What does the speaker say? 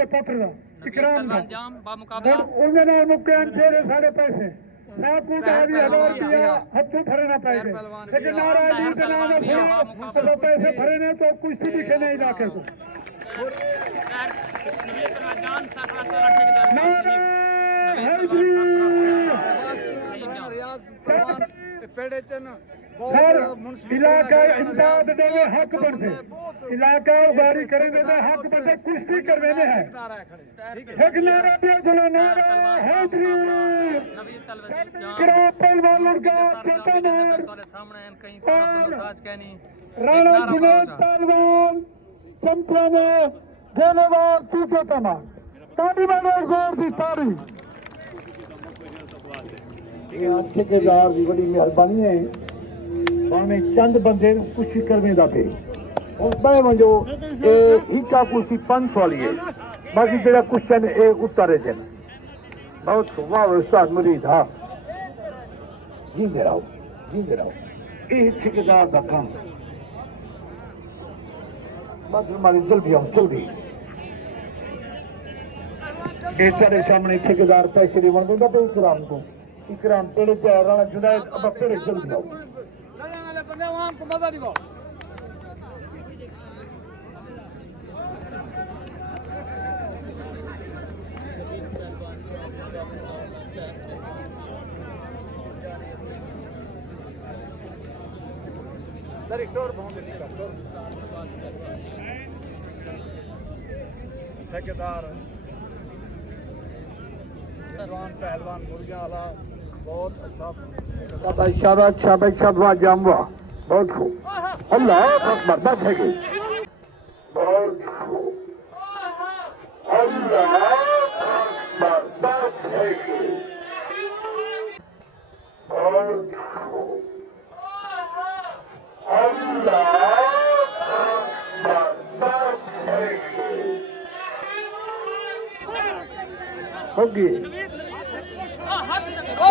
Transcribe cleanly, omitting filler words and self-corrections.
ਦੇ ਪੁੱਤਰ ਦਾ ਇਕਰਾਮ ਦਾ अंजाम बामुकाबला ਉਹਦੇ ਨਾਲ ਮੁਕਿਆਨ ਤੇਰੇ ਸਾਰੇ ਪੈਸੇ ਸਾਹ ਕੁਝ ਆ ਵੀ 1000 ਰੁਪਇਆ ਹੱਥੋਂ ਫੜੇ ਨਾ ਪੈਸੇ ਲੇਕਿਨ ਨਾਰਾਜ਼ ਜੀ ਦੇ ਨਾਮ ਫੜੇ ਪੈਸੇ ਫੜੇ ਨੇ तो कुश्ती दिखे नहीं इलाके को इलाका इमदाद देवे हक बनते इलाका गाड़ी करेंगे तो हक बनते कुश्ती करवेने हैं एक नारा दिया चलो नारा हैदरी पहलवान लड़का कहता नार राणा जुनैद पहलवान चंपा गेलेवार तीसरे तना ताड़ी वाले जोर दी ताड़ी ठेकेदार की बड़ी मेहरबानी है भावे चंद बंदे कुश्ती करने का पे और मैं वजो हिका कुश्ती 500 वाली है बाकी जेड़ा क्वेश्चन है उतारे थे बहुत वाह उस्ताद मुरीद हाँ जींदे रहो ये ठेकेदार का काम बस हमारी जल्दी आओ जल्दी तेरे सामने ठेकेदार पैसे नहीं बन देता तो इकराम तेरे चाहे राणा जुनैद अब तेरे जल्दी आओ ठेकेदार पहलवान मुर्गियां वाला बहुत अच्छा शाबाश जामवा बहुत खूब अल्लाह अकबर बस है कि बहुत खूब अल्लाह अकबर बस है कि बहुत खूब अल्लाह अकबर बस है कि होगी ओ